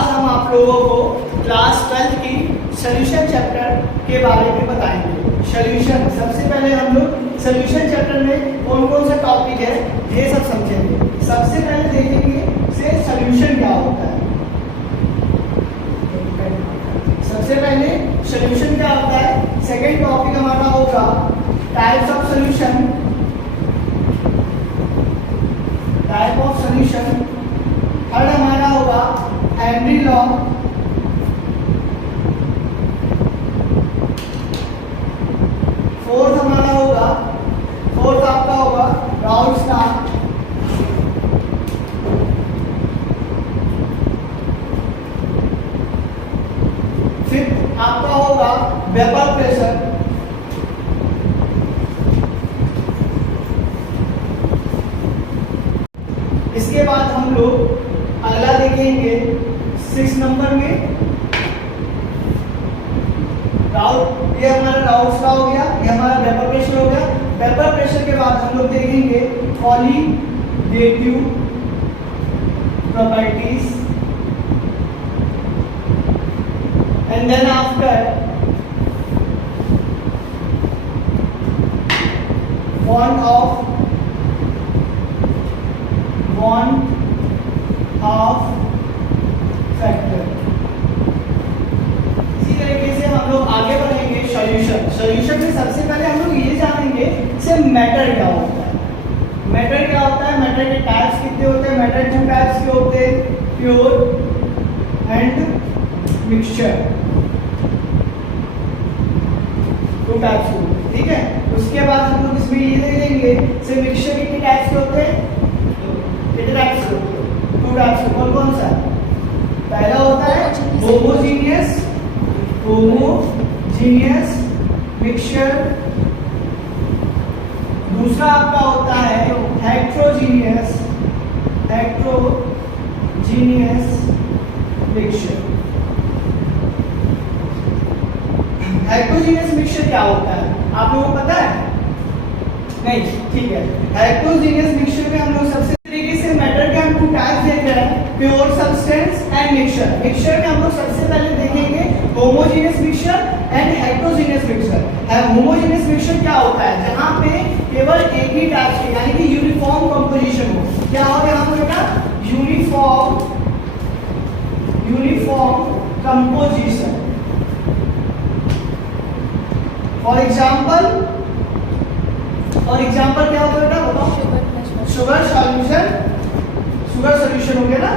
आज हम आप लोगों को क्लास 12 की सॉल्यूशन चैप्टर के बारे में बताएंगे। सॉल्यूशन, सबसे पहले हम लोग सॉल्यूशन चैप्टर में कौन कौन सा टॉपिक है ये सब समझेंगे। सबसे पहले देखेंगे से सॉल्यूशन क्या होता है। सबसे पहले सॉल्यूशन क्या होता है। सेकंड टॉपिक हमारा होगा types of solution, type of solution. Third हमारा होगा हेनरी लॉ। फोर्थ हमारा होगा, फोर्थ आपका होगा राउल्स लॉ। फिफ्थ आपका होगा वेपर प्रेशर। इसके बाद हम लोग अगला देखेंगे 6 नंबर में राउट, ये हमारा राउल्स लॉ हो गया, ये हमारा वेपर प्रेशर हो गया। वेपर प्रेशर के बाद हम लोग देखेंगे colligative properties and then after bond of factor. इसी तरीके से हम लोग आगे बढ़ेंगे सॉल्यूशन। सॉल्यूशन में सबसे पहले हम लोग ये जानेंगे से मैटर क्या होता है। मैटर क्या होता है, मैटर के टाइप्स कितने होते हैं। मैटर 2 टाइप्स के होते हैं, प्योर एंड मिक्सचर। 2 टाइप्स के, ठीक है। उसके बाद हम लोग इसमें ये देखेंगे से मिक्सचर कितने टाइप्स के होते हैं, कितने टाइप्स के होते हैं। 2 टाइप्स के, कौन कौन सा। पहला होता है होमोजीनियस मिक्सचर। दूसरा आपका होता है हेट्रोजीनियस मिक्सचर। हेट्रोजीनियस मिक्सचर क्या होता है आप लोगों को पता है? नहीं, ठीक है। हेट्रोजीनियस मिक्सचर में हम लोग सबसे तरीके से मैटर के हम 2 टाइप्स देख रहे हैं, pure substance and mixture. Mixture में हम लोग सबसे पहले देखेंगे homogeneous mixture and heterogeneous mixture. Homogeneous mixture क्या होता है, जहां पे केवल एक ही टाइप के यानी कि यूनिफॉर्म कंपोजिशन हो। क्या हो गया हम लोग का यूनिफॉर्म कंपोजिशन। फॉर एग्जांपल क्या होता है बेटा, बताओ। शुगर सॉल्यूशन हो गया ना,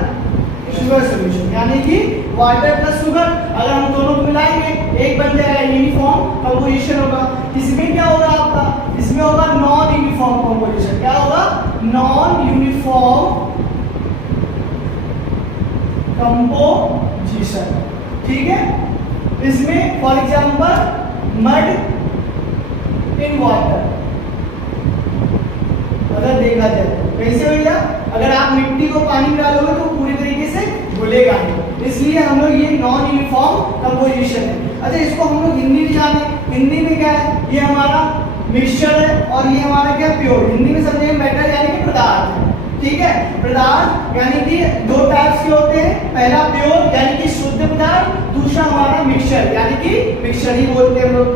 शुगर सॉल्यूशन यानी कि वाटर प्लस शुगर। अगर हम दोनों को मिलाएंगे एक बन जाएगा, यूनिफॉर्म कंपोजिशन होगा। इसमें क्या होगा आपका, इसमें होगा नॉन यूनिफॉर्म कंपोजिशन। क्या होगा, नॉन यूनिफॉर्म कंपोजिशन, ठीक है। इसमें for example mud in water अगर देखा जाए तो कैसे भैया, अगर आप मिट्टी को पानी में डालोगे तो पूरी तरीके से घुलेगा नहीं, इसलिए हम लोग ये नॉन यूनिफॉर्म कंपोजिशन है। अच्छा, इसको हम लोग हिंदी में जाने, हिंदी में क्या है, ये हमारा मिक्सचर है और ये हमारा क्या, प्योर। हिंदी में समझेंगे मैटर यानी कि पदार्थ है, ठीक है। पदार्थ यानी कि 2 टाइप्स के होते हैं, पहला प्योर यानी कि शुद्ध पदार्थ, दूसरा हमारा मिक्सचर यानी कि मिक्सचर ही बोलते हैं हम लोग।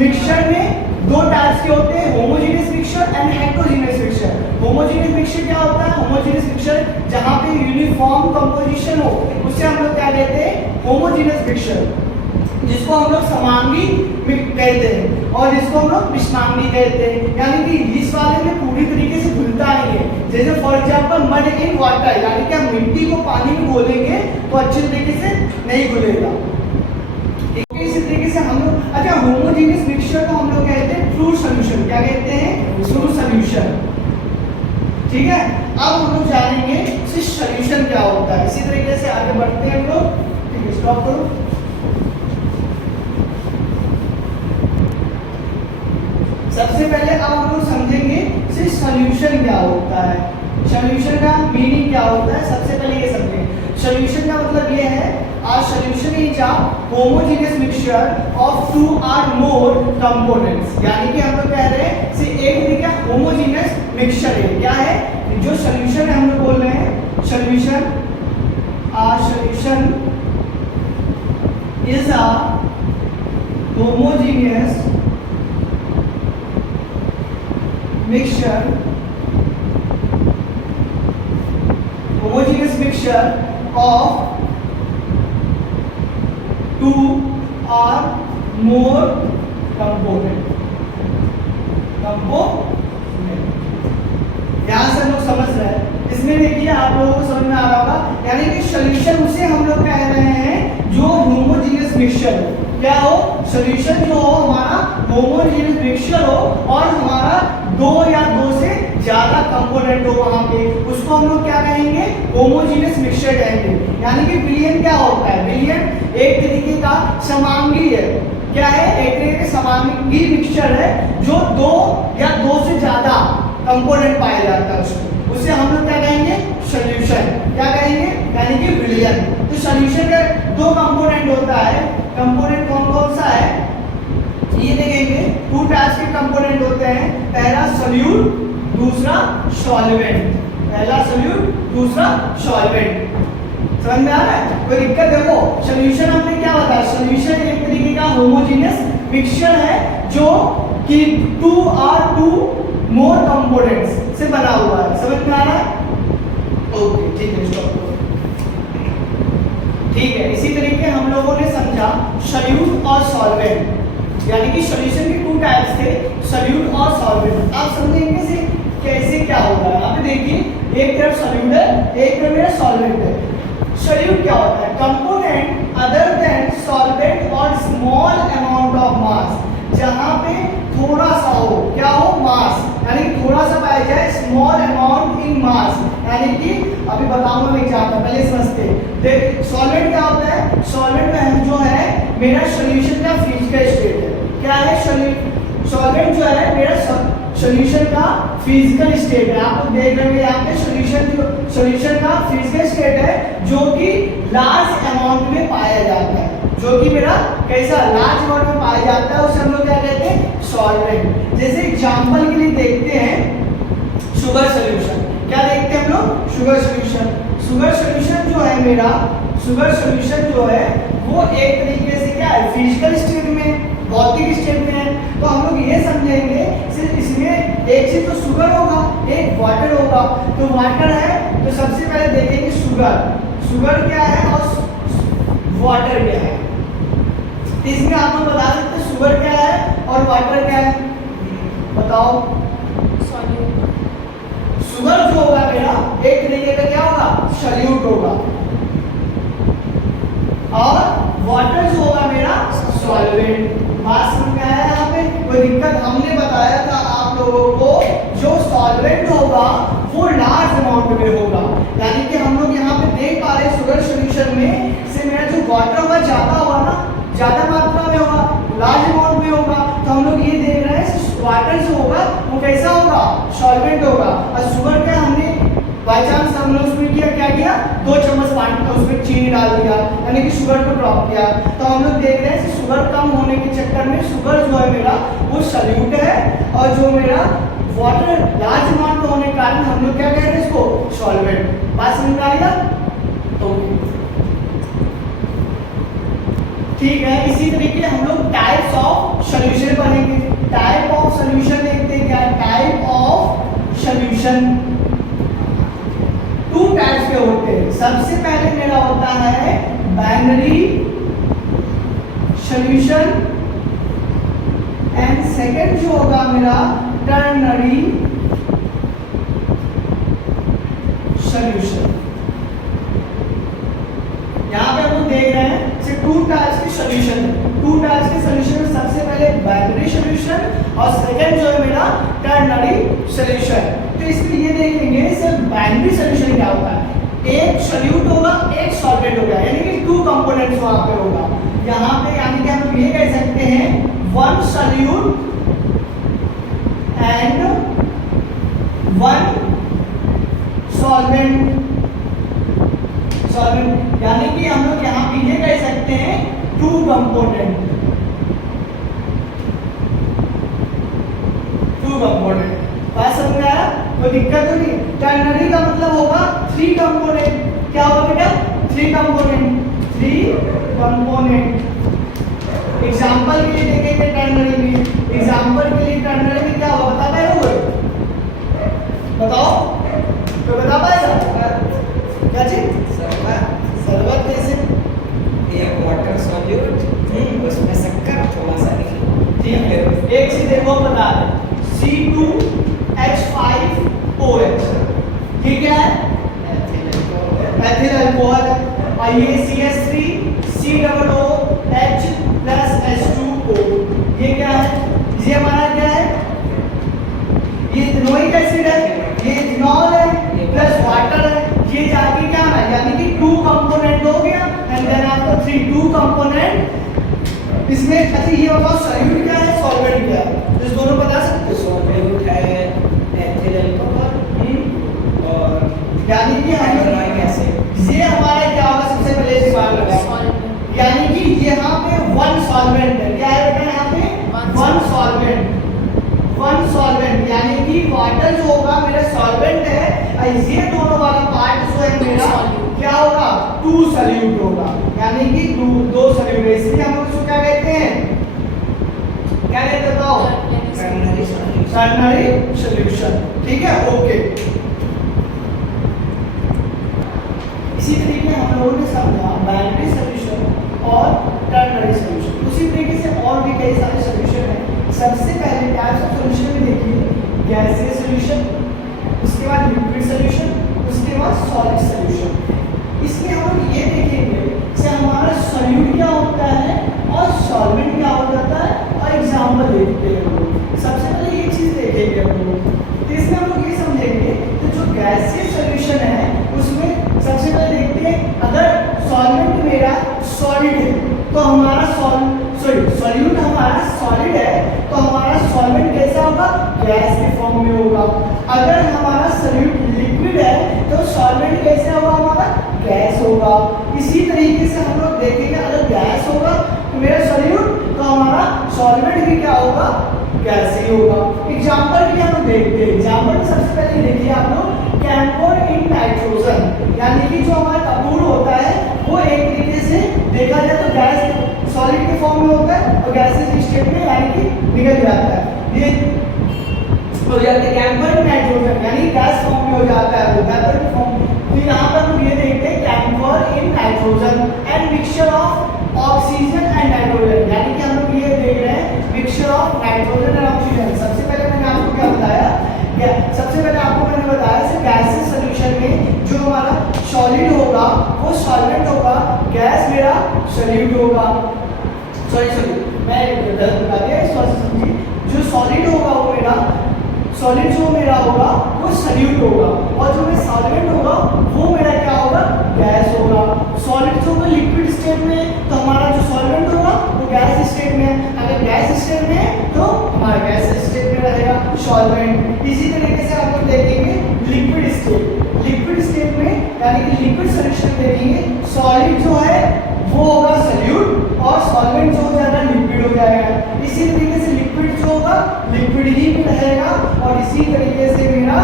मिक्सचर में 2 टाइप्स के होते हैं, homogeneous mixture and heterogeneous mixture. Homogeneous mixture क्या होता है, होमोजेनियस मिक्सचर जहां पे यूनिफॉर्म कंपोजिशन हो उससे हम लोग क्या कहते हैं, होमोजेनियस मिक्सचर, जिसको हम लोग समांगी कहते हैं और जिसको हम लोग विषमांगी कहते हैं। यानी कि इस वाले में पूरी तरीके से घुलता नहीं है। जैसे for example mud in water, यानी कि हम मिट्टी को पानी में घोलेंगे तो अच्छे तरीके से नहीं घुलेगा। इसी तरीके से हम लोग, अच्छा, होमोजेनियस मिक्सचर को हम लोग कहते हैं ट्रू सॉल्यूशन। क्या कहते हैं, ट्रू सॉल्यूशन, ठीक है। अब हम लोग जानेंगे सॉल्यूशन क्या होता है। इसी तरीके से आगे बढ़ते हैं हम लोग, ठीक है। स्टॉप करो। सबसे पहले अब हम लोग समझेंगे सॉल्यूशन क्या होता है, सॉल्यूशन का मीनिंग क्या होता है। सबसे पहले ये समझेंगे, सॉल्यूशन का मतलब ये है, a solution is a homogeneous mixture of 2 or more components। यानी कि हम लोग कह रहे हैं से एक तरीका होमोजेनियस मिक्सचर है। क्या है जो सॉल्यूशन है, हम लोग बोल रहे हैं solution, a solution is a homogeneous mixture of two or more component। यहाँ से हम लोग समझ रहे हैं, इसमें देखिए आप लोगों को समझ में आ रहा होगा, यानी कि सॉल्यूशन उसे हम लोग कह रहे हैं जो होमोजेनियस मिक्सचर हो। क्या हो? सॉल्यूशन जो हो हमारा होमोजेनियस मिक्सचर हो और हमारा दो या दो से ज्यादा कंपोनेंट हो वहां पे, उसको हम लोग क्या कहेंगे? होमोजेनियस मिक्सचर कहेंगे। यानी कि विलयन क्या होता है? विलयन एक तरीके का समांगी है। क्या है? एक तरीके का समांगी मिक्सचर है जो दो या दो से ज्यादा कंपोनेंट पाया जाता है उसको, उसे हम लोग क्या कहेंगे? सॉल्यूशन। क्या कहेंगे? यानी कि विलयन। तो सॉल्यूशन का दो कंपोनेंट होता है। कंपोनेंट कौन कौन सा है ये देखेंगे। टू टाइप्स के कंपोनेंट होते हैं, पहला सॉल्यूट, दूसरा सॉल्वेंट। पहला सॉल्यूट, दूसरा सॉल्वेंट। समझ में आ रहा है? कोई दिक्कत? देखो सॉल्यूशन हमने क्या बताया, सॉल्यूशन एक तरीके का होमोजेनियस मिक्सचर है जो कि टू और टू मोर कंपोनेंट्स से बना हुआ है। समझ में आ रहा है? ओके ठीक है, स्टॉप। ठीक है, इसी तरीके हम लोगों ने समझा सॉल्यूट और सॉल्वेंट, यानी कि सॉल्यूशन के टू टाइप्स थे, सॉल्यूट और सॉल्वेंट। आप समझेंगे से कैसे क्या होगा। यहाँ पे देखिए एक तरफ सॉल्यूट है, एक तरफ मेरा सॉल्वेंट है। सॉल्यूट क्या होता है? कंपोनेंट अदर देन सॉल्वेंट और स्मॉल अमाउंट ऑफ मास, जहां पे थोड़ा सा हो, क्या हो? मास, यानी कि थोड़ा सा पाया जाए, स्मॉल अमाउंट इन मास। यानी कि अभी बताऊंगा मैं एग्जांपल, पहले समझते हैं। देख सॉल्वेंट क्या होता है? सॉल्वेंट में जो है मेरा सॉल्यूशन का फिजिकल स्टेट है। क्या है? सॉल्वेंट जो है मेरा सॉल्यूशन का फिजिकल स्टेट है। आप लोग देख रहे हैं यहाँ पे सॉल्यूशन का फिजिकल स्टेट है जो कि लार्ज अमाउंट में पाया जाता है, जो कि मेरा कैसा लार्ज अमाउंट में पाया जाता है, उसे हम लोग क्या कहते हैं? सॉल्वेंट। जैसे एग्जांपल के लिए देखते हैं शुगर सॉल्यूशन। क्या देखते हैं हम लोग? Sugar solution. शुगर सॉल्यूशन जो है मेरा, शुगर सॉल्यूशन जो है वो एक तरीके से क्या है? फिजिकल स्टेट में, भौतिक स्टेट में है। तो हम लोग ये समझेंगे सिर्फ इसमें एक चीज तो शुगर होगा, एक वाटर होगा। तो वाटर है तो सबसे पहले देखेंगे शुगर क्या है और वाटर क्या है। इसमें आप लोग बता सकते हैं शुगर क्या है और वाटर क्या है? बताओ। शुगर जो होगा मेरा एक तरीके का क्या होगा? सॉल्यूट होगा, और वाटर जो होगा मेरा सॉल्वेंट। बात समझ में आया? यहाँ पे कोई दिक्कत? हमने बताया था आप लोगों को जो सॉल्वेंट होगा वो लार्ज अमाउंट में होगा, यानी कि हम लोग यहाँ पे देख पा रहे हैं शुगर सॉल्यूशन में से मेरा जो वाटर होगा ज्यादा होगा ना, ज्यादा मात्रा में होगा, लार्ज अमाउंट में होगा। तो हम लोग ये देख रहे हैं वाटर जो होगा वो कैसा होगा? सॉल्वेंट होगा। और शुगर का हमने बाई चांस हमने उसमें क्या किया? 2 चम्मच पानी उसमें चीनी डाल दिया, यानी कि शुगर को ड्रॉप किया। तो हम लोग देख रहे हैं शुगर कम होने के चक्कर में शुगर जो है मेरा वो सॉल्यूट है, और जो मेरा वाटर लार्ज अमाउंट में होने के कारण हम लोग क्या कह रहे हैं इसको? सॉल्वेंट। बात समझ में आएगा? ठीक है, इसी तरीके हम लोग टाइप्स ऑफ सॉल्यूशन पढ़ेंगे। टाइप ऑफ सॉल्यूशन देखते हैं। क्या type of solution? Two types के होते हैं। सबसे पहले मेरा होता है बाइनरी सॉल्यूशन, एंड सेकंड जो होगा मेरा टर्नरी सॉल्यूशन। यहाँ पे हम लोग देख रहे हैं टू टाइप्स के सॉल्यूशन है। टू टाइप्स के सॉल्यूशन में सबसे पहले बाइनरी सॉल्यूशन और सेकंड जो है मेरा टर्नरी सॉल्यूशन। तो इसमें ये देखेंगे सिर्फ बाइनरी सॉल्यूशन क्या होता है? एक सॉल्यूट होगा, एक सॉल्वेंट होगा, यानी कि टू कंपोनेंट्स वहां पे होगा। यहाँ पे यानी कि हम ये कह सकते हैं one solute and one solvent. यानी कि हम लोग यहाँ पे ये कह सकते हैं टू कंपोनेंट। बात समझ में आया? कोई दिक्कत तो नहीं? टर्नरी का मतलब होगा 3 कंपोनेंट। क्या होगा बेटा? 3 कंपोनेंट। एग्जांपल के लिए देखेंगे टर्नरी में, एग्जांपल के लिए टर्नरी में क्या होगा बता पाएगा कोई? बताओ तो बता पाएगा क्या चीज? सरबत कैसे? एक वाटर सॉल्यूट उसमें शक्कर थोड़ा सा ठीक है, एक चीज देखो बता दे C2H5OH ये क्या है? एथिल अल्कोहल है। और ये CH3COOH+H2O ये क्या है? ये हमारा क्या है? ये इथेनोइक एसिड है, ये इथेनॉल है प्लस वाटर है। ये जाके क्या है यानी कि 2 कंपोनेंट हो गया एंड देन आपका 2 कंपोनेंट इसमें। अच्छा ये बताओ सॉल्यूट क्या है सॉल्वेंट क्या है? इस दोनों बता सकते हो? सॉल्यूट है एथिल अल्कोहल और यानी कि हम हाइड्रोक्लोरिक एसिड। ये हमारा क्या होगा सबसे पहले दिमाग लगाओ, यानी कि यहाँ पे वन सॉल्वेंट है। क्या है बेटा यहाँ पे? वन सॉल्वेंट, वन सॉल्वेंट यानी कि वाटर जो होगा मेरा सॉल्वेंट है और ये दोनों वाला पार्ट जो है मेरा क्या होगा? 2 सॉल्यूट होगा, यानी कि 2 सॉल्यूट। इसलिए हम लोग इसको क्या कहते हैं? क्या कहते हैं बताओ? Ternary solution. ठीक है, ओके। इसी तरीके हम लोगों ने समझा बाइनरी सॉल्यूशन और टर्नरी सॉल्यूशन। उसी तरीके से और भी कई सारे सॉल्यूशन हैं। सबसे पहले टाइप्स ऑफ सॉल्यूशन में देखिए गैसियस सॉल्यूशन, उसके बाद लिक्विड सॉल्यूशन, उसके बाद सॉलिड सॉल्यूशन। इसमें हम लोग ये देखेंगे कि हमारा सॉल्यूट क्या होता है और सॉल्वेंट क्या हो जाता है और एग्जांपल देखते हैं हम लोग। सबसे पहले ये चीज देखेंगे हम लोग, तो इसमें हम लोग ये समझेंगे कि जो गैसियस सॉल्यूशन है उसमें सबसे पहले देखते हैं अगर सॉल्वेंट मेरा सॉलिड है तो हमारा सॉल्यूट हमारा सॉलिड है तो हमारा सॉल्वेंट कैसा होगा? गैस के फॉर्म में होगा। अगर हमारा सॉल्यूट लिक्विड है तो सॉल्वेंट कैसे होगा? हमारा गैस होगा। इसी तरीके से हम लोग देखेंगे अगर गैस होगा तो मेरा सॉल्यूट तो हमारा सॉल्वेंट भी क्या होगा? गैस ही होगा। एग्जांपल के लिए हम लोग देखते हैं। एग्जांपल सबसे पहले देखिए आप लोग कैम्फोर इन नाइट्रोजन, यानी कि जो हमारा कपूर होता है वो एक तरीके से देखा जाए तो गैस सॉलिड के फॉर्म में होता है और गैसेस स्टेट में यानी कि निकल जाता है। ये हो जाता है कैम्फर इन नाइट्रोजन यानी गैस फॉर्म में हो जाता है वो वेपर के फॉर्म। तो यहाँ पर हम ये देखते हैं camphor in nitrogen and mixture of oxygen and nitrogen, यानी कि हम लोग ये देख रहे हैं mixture of nitrogen and oxygen. सबसे पहले मैंने आपको क्या बताया? सबसे पहले आपको मैंने बताया गैसियस सॉल्यूशन में जो हमारा सॉलिड होगा वो सॉल्वेंट होगा, गैस मेरा सॉल्यूट होगा। सॉरी मैं गलत बता दिया, समझिए। जो सॉलिड होगा वो मेरा सॉलिड जो मेरा होगा वो सॉल्यूट होगा और जो मेरा सॉल्वेंट होगा वो मेरा क्या होगा? गैस होगा। सॉलिड जो होगा लिक्विड स्टेट में तो हमारा जो सॉल्वेंट होगा वो गैस स्टेट में है। अगर गैस स्टेट में है तो हमारा गैस स्टेट में रहेगा सॉल्वेंट। इसी तरीके से आप लोग देखेंगे लिक्विड स्टेट, लिक्विड स्टेट में यानी कि लिक्विड सॉल्यूशन देखेंगे सॉलिड जो है वो होगा सॉल्यूट और सॉल्वेंट जो हो जाएगा लिक्विड हो जाएगा। इसी तरीके से लिक्विड जो होगा लिक्विड ही में रहेगा और इसी तरीके से मेरा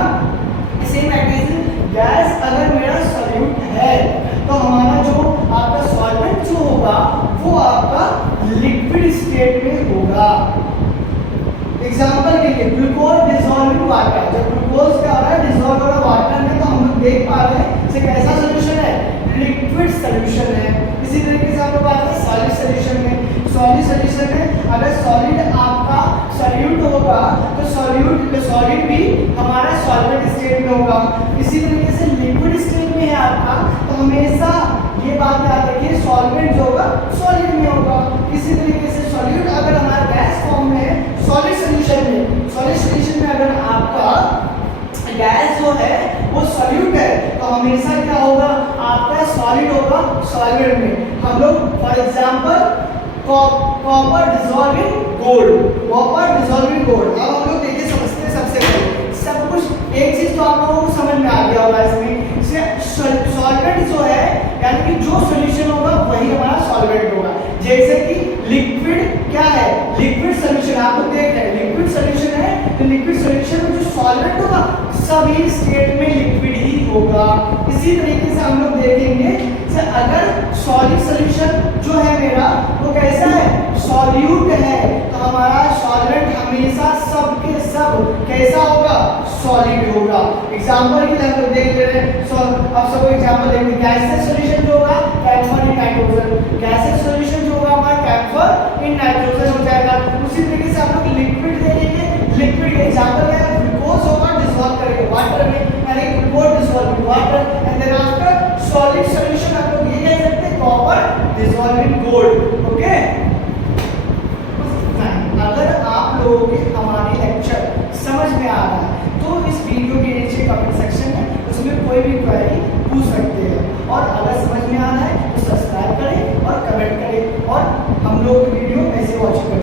सेम एग्जांपल गैस अगर मेरा सॉल्यूट है तो हमारा जो आपका सॉल्वेंट जो होगा वो आपका लिक्विड स्टेट में होगा। एग्जांपल के लिए ग्लूकोज डिसॉल्विंग वाटर, जब ग्लूकोज क्या हो रहा है डिसॉल्व हो रहा है वाटर में तो हम लोग देख पा रहे हैं कि कैसा सॉल्यूशन है? लिक्विड सॉल्यूशन है। इसी तरीके से हम लोग बात करें सॉलिड सॉल्यूशन में, सॉलिड सॉल्यूशन में अगर सॉलिड आपका सॉल्यूट होगा तो सॉलिड भी हमारा सॉल्वेंट स्टेट में होगा। इसी तरीके से लिक्विड स्टेट में है आपका तो हमेशा ये बात याद रखिए सॉल्वेंट जो होगा सॉलिड में होगा। इसी तरीके से सॉल्यूट अगर हमारा गैस फॉर्म में है सॉलिड सॉल्यूशन में अगर आपका गैस जो है वो सॉल्यूट है तो हमेशा क्या होगा? आपका सॉलिड होगा सॉल्वेंट में। हम लोग for example copper dissolving gold, copper dissolving gold. अब हम लोग देखिए समझते हैं सबसे पहले सब कुछ एक चीज तो आप लोगों को समझ में आ गया होगा इसमें सॉल्वेंट जो है यानी कि जो सॉल्यूशन होगा वही हमारा सॉल्वेंट होगा। जैसे कि लिक्विड क्या है? लिक्विड सॉल्यूशन आप लोग देख रहे हैं लिक्विड सॉल्यूशन है तो लिक्विड सॉल्यूशन में जो सॉल्वेंट होगा सभी स्टेट में लिक्विड ही होगा। इसी तरीके से हम लोग देखेंगे अगर सॉलिड सॉल्यूशन जो है मेरा वो कैसा है? सॉल्यूट है तो हमारा सॉल्वेंट हमेशा सब के सब कैसा होगा, सॉलिड होगा। एग्जांपल के लिए हम लोग देख ले रहे हैं, अब सबको एग्जांपल देंगे। गैसेस सॉल्यूशन जो होगा camphor in nitrogen, gases solution जो होगा हमारा कैम्फर इन नाइट्रोजन हो जाएगा। उसी तरीके से हम लोग लिक्विड देखेंगे, लिक्विड का एग्जांपल क्या है, ग्लूकोज होगा डिसॉल्व करेंगे वाटर में, यानी glucose dissolve in water, and then after solid solution हम लोग ये कह सकते हैं copper dissolve in gold. Okay, अगर आप लोगों के हमारी लेक्चर समझ में आ रहा है तो इस वीडियो के नीचे कमेंट सेक्शन है उसमें कोई भी क्वेरी पूछ सकते हैं, और अगर समझ में आ रहा है तो